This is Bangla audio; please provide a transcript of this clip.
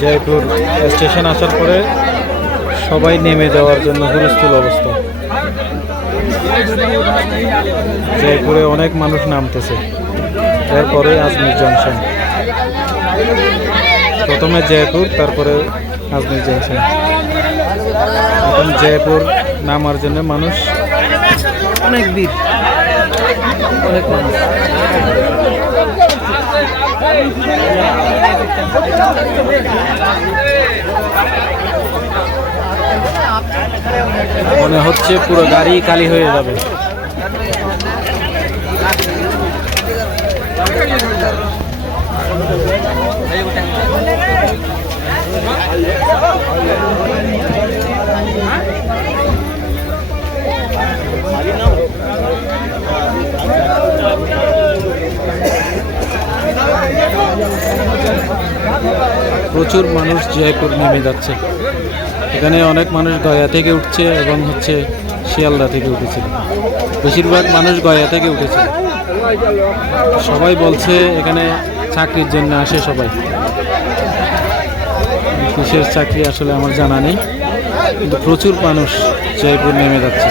জয়পুর স্টেশন আসার পরে সবাই নেমে যাওয়ার জন্য হুলস্থুল অবস্থা। জয়পুরে অনেক মানুষ নামতেছে, তারপরে আজমির জংশন। প্রথমে জয়পুর, তারপরে আজমির জংশন। এখন জয়পুর নামার জন্য মানুষ অনেক ভিড়, অনেক মানুষ। মনে হচ্ছে পুরো গাড়ি খালি হয়ে যাবে। প্রচুর মানুষ জয়পুর নেমে যাচ্ছে। এখানে অনেক মানুষ গয়া থেকে উঠছে এবং শিয়ালদা থেকে উঠেছিল। বেশিরভাগ মানুষ গয়া থেকে উঠেছে। সবাই বলছে এখানে চাকরির জন্য আসে সবাই। কিসের চাকরি আসলে আমার জানা নেই, কিন্তু প্রচুর মানুষ জয়পুর নেমে যাচ্ছে।